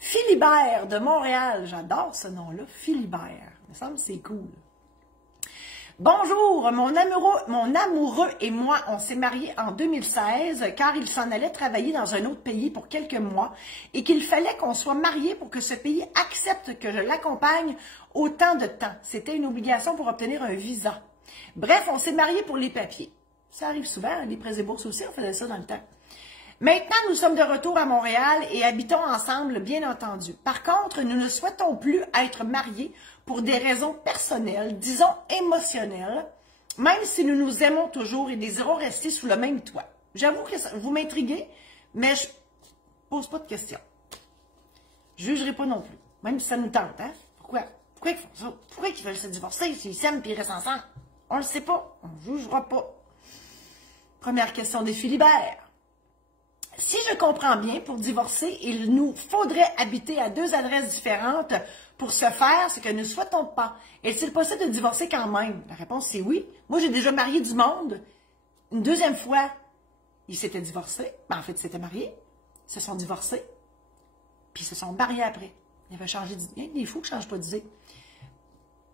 Philibert de Montréal. J'adore ce nom-là, Philibert. Il me semble que c'est cool. Bonjour, mon amoureux et moi, on s'est mariés en 2016 car il s'en allait travailler dans un autre pays pour quelques mois et qu'il fallait qu'on soit mariés pour que ce pays accepte que je l'accompagne autant de temps. C'était une obligation pour obtenir un visa. Bref, on s'est mariés pour les papiers. Ça arrive souvent, les prêts et bourses aussi, on faisait ça dans le temps. Maintenant, nous sommes de retour à Montréal et habitons ensemble, bien entendu. Par contre, nous ne souhaitons plus être mariés pour des raisons personnelles, disons émotionnelles, même si nous nous aimons toujours et désirons rester sous le même toit. J'avoue que vous m'intriguez, mais je pose pas de questions. Je jugerai pas non plus, même si ça nous tente. Hein? Pourquoi ils font ça? Pourquoi ils veulent se divorcer s'ils s'aiment et ils restent ensemble? On le sait pas, on ne jugera pas. Première question des Philibert. Si je comprends bien, pour divorcer, il nous faudrait habiter à 2 adresses différentes. Pour ce faire, ce que nous ne souhaitons pas. Est-il possible de divorcer quand même? La réponse, c'est oui. Moi, j'ai déjà marié du monde. Une deuxième fois, ils s'étaient divorcés. Ben, en fait, ils s'étaient mariés. Ils se sont divorcés. Puis ils se sont mariés après. Ils avaient changé d'idée. Il y a des fous qui ne changent pas d'idée.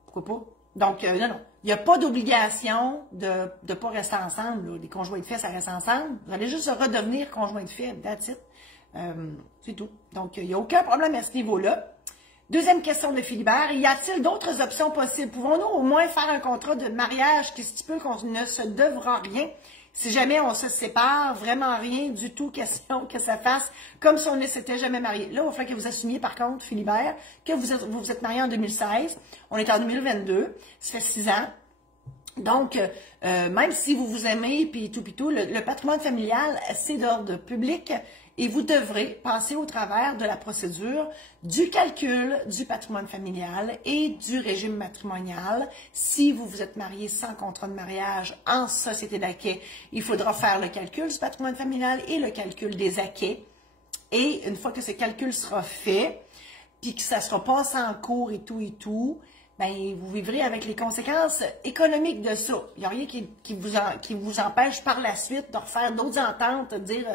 Pourquoi pas? Donc, non. Il n'y a pas d'obligation de ne pas rester ensemble. Là. Les conjoints de fait, ça reste ensemble. Vous allez juste redevenir conjoint de fait. That's it. C'est tout. Donc, il n'y a aucun problème à ce niveau-là. Deuxième question de Philibert. Y a-t-il d'autres options possibles? Pouvons-nous au moins faire un contrat de mariage qui stipule qu'on ne se devra rien si jamais on se sépare? Vraiment rien du tout, question que ça fasse comme si on ne s'était jamais marié. Là, il va falloir que vous assumiez par contre, Philibert, que vous êtes marié en 2016. On est en 2022. Ça fait 6 ans. Donc, même si vous vous aimez, puis tout, le patrimoine familial, c'est d'ordre public et vous devrez passer au travers de la procédure du calcul du patrimoine familial et du régime matrimonial. Si vous vous êtes marié sans contrat de mariage en société d'acquêt, il faudra faire le calcul du patrimoine familial et le calcul des acquêts. Et une fois que ce calcul sera fait, puis que ça sera passé en cours et tout, ben, vous vivrez avec les conséquences économiques de ça. Il n'y a rien qui vous empêche par la suite de refaire d'autres ententes, de dire,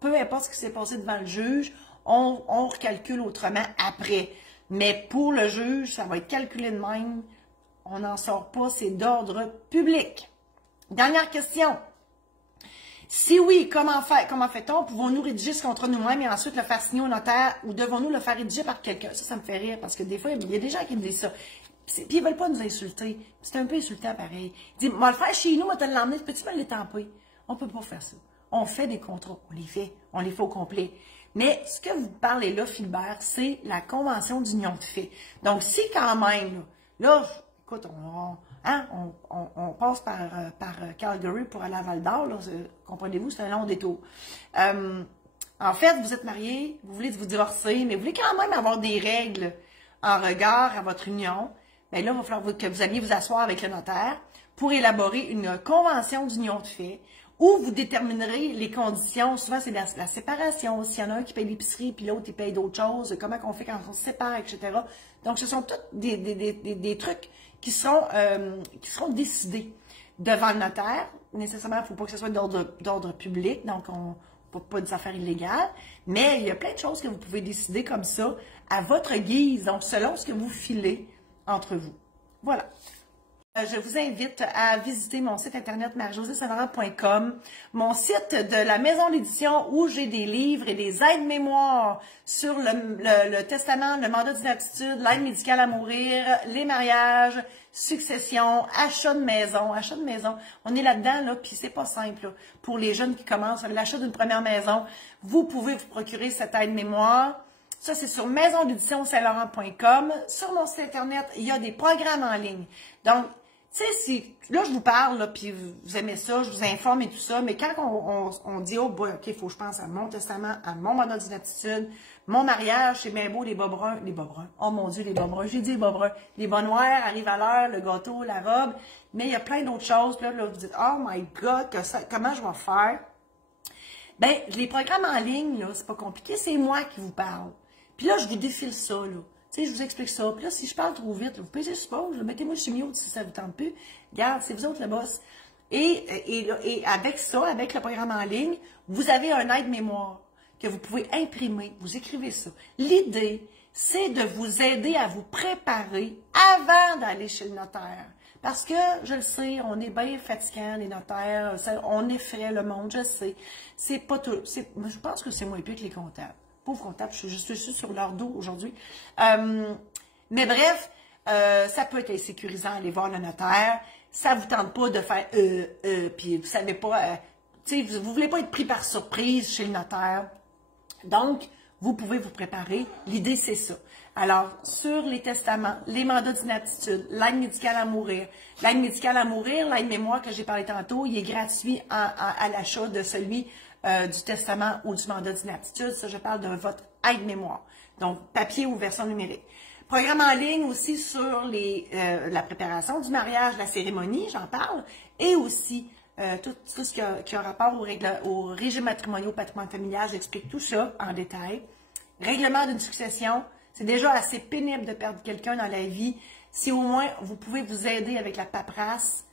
peu importe ce qui s'est passé devant le juge, on recalcule autrement après. Mais pour le juge, ça va être calculé de même. On n'en sort pas, c'est d'ordre public. Dernière question. Si oui, comment fait-on? Pouvons-nous rédiger ce contrat nous-mêmes et ensuite le faire signer au notaire ou devons-nous le faire rédiger par quelqu'un? Ça me fait rire parce que des fois, il y a des gens qui me disent ça. Puis ils ne veulent pas nous insulter. C'est un peu insultant pareil. Ils disent, moi le faire chez nous, moi te l'emmener, peux-tu me l'étamper? On ne peut pas faire ça. On fait des contrats, on les fait au complet. Mais ce que vous parlez là, Philibert, c'est la convention d'union de fait. Donc si quand même, là écoute, on passe par Calgary pour aller à Val-d'Or, comprenez-vous, c'est un long détour. En fait, vous êtes mariés, vous voulez vous divorcer, mais vous voulez quand même avoir des règles en regard à votre union. Bien là, il va falloir que vous alliez vous asseoir avec le notaire pour élaborer une convention d'union de fait où vous déterminerez les conditions. Souvent, c'est la séparation. S'il y en a un qui paye l'épicerie puis l'autre, il paye d'autres choses, comment on fait quand on se sépare, etc. Donc, ce sont tous des trucs qui seront décidés devant le notaire. Nécessairement, il ne faut pas que ce soit d'ordre public, donc on ne peut pas des affaires illégales, mais il y a plein de choses que vous pouvez décider comme ça, à votre guise, donc selon ce que vous filez entre vous. Voilà. Je vous invite à visiter mon site internet marjosésaint-laurent.com, mon site de la maison d'édition où j'ai des livres et des aides-mémoires sur le testament, le mandat d'inaptitude, l'aide médicale à mourir, les mariages, succession, achat de maison. Achat de maison, on est là-dedans, là, puis c'est pas simple. Là. Pour les jeunes qui commencent l'achat d'une première maison, vous pouvez vous procurer cette aide-mémoire. Ça, c'est sur maisondédition-saint-laurent.com. Sur mon site internet, il y a des programmes en ligne. Donc, tu sais, si là, je vous parle, là, puis vous aimez ça, je vous informe et tout ça, mais quand on dit, oh boy, OK, il faut que je pense à mon testament, à mon mandat d'inaptitude, mon mariage, c'est bien beau, les bas bruns, oh mon Dieu, les bas bruns, j'ai dit les bas bruns, les bas noirs arrivent à l'heure, le gâteau, la robe, mais il y a plein d'autres choses, puis là, vous dites, oh my God, comment je vais faire? Ben, les programmes en ligne, là, c'est pas compliqué, c'est moi qui vous parle. Puis là, je vous défile ça, là. Tu sais, je vous explique ça. Puis là, si je parle trop vite, là, vous pesez sur pause, mettez-moi sur mute si ça vous tente plus. Regarde, c'est vous autres le boss. Et avec ça, avec le programme en ligne, vous avez un aide-mémoire. que vous pouvez imprimer. Vous écrivez ça. L'idée, c'est de vous aider à vous préparer avant d'aller chez le notaire. Parce que, je le sais, on est bien fatigants, les notaires, on effraie le monde, je sais. C'est pas tout. Je pense que c'est moins pire que les comptables. Pauvres comptables, je suis sur leur dos aujourd'hui. Mais bref, ça peut être insécurisant d'aller voir le notaire. Ça vous tente pas de faire puis vous savez pas, vous voulez pas être pris par surprise chez le notaire. Donc, vous pouvez vous préparer. L'idée, c'est ça. Alors, sur les testaments, les mandats d'inaptitude, l'aide médicale à mourir. L'aide médicale à mourir, l'aide-mémoire que j'ai parlé tantôt, il est gratuit à l'achat de celui du testament ou du mandat d'inaptitude. Ça, je parle de votre aide-mémoire. Donc, papier ou version numérique. Programme en ligne aussi sur la préparation du mariage, la cérémonie, j'en parle, et aussi tout ce qui a rapport au régime matrimonial, au patrimoine familial. J'explique tout ça en détail. Règlement d'une succession. C'est déjà assez pénible de perdre quelqu'un dans la vie. Si au moins vous pouvez vous aider avec la paperasse,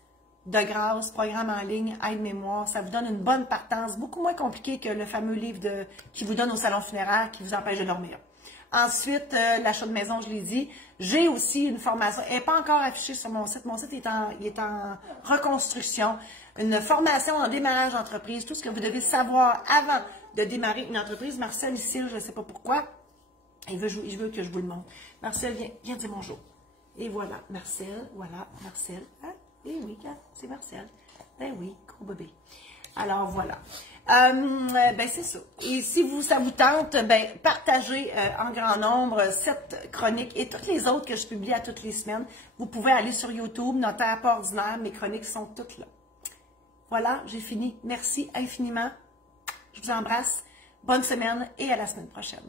de grâce, programme en ligne, aide-mémoire, ça vous donne une bonne partance, beaucoup moins compliqué que le fameux livre qui vous donne au salon funéraire qui vous empêche de dormir. Ensuite, l'achat de maison, je l'ai dit. J'ai aussi une formation. Elle n'est pas encore affichée sur mon site. Mon site est en reconstruction. Une formation en démarrage d'entreprise. Tout ce que vous devez savoir avant de démarrer une entreprise. Marcel, ici, je ne sais pas pourquoi. Il veut que je vous le montre. Marcel, viens dire bonjour. Et voilà, Marcel. Voilà, Marcel. Hein? Eh oui, c'est Marcel. Ben oui, gros bébé. Alors, voilà. Ben, c'est ça. Et si ça vous tente, ben, partagez en grand nombre cette chronique et toutes les autres que je publie à toutes les semaines. Vous pouvez aller sur YouTube, Notaire pas ordinaire. Mes chroniques sont toutes là. Voilà, j'ai fini. Merci infiniment. Je vous embrasse. Bonne semaine et à la semaine prochaine.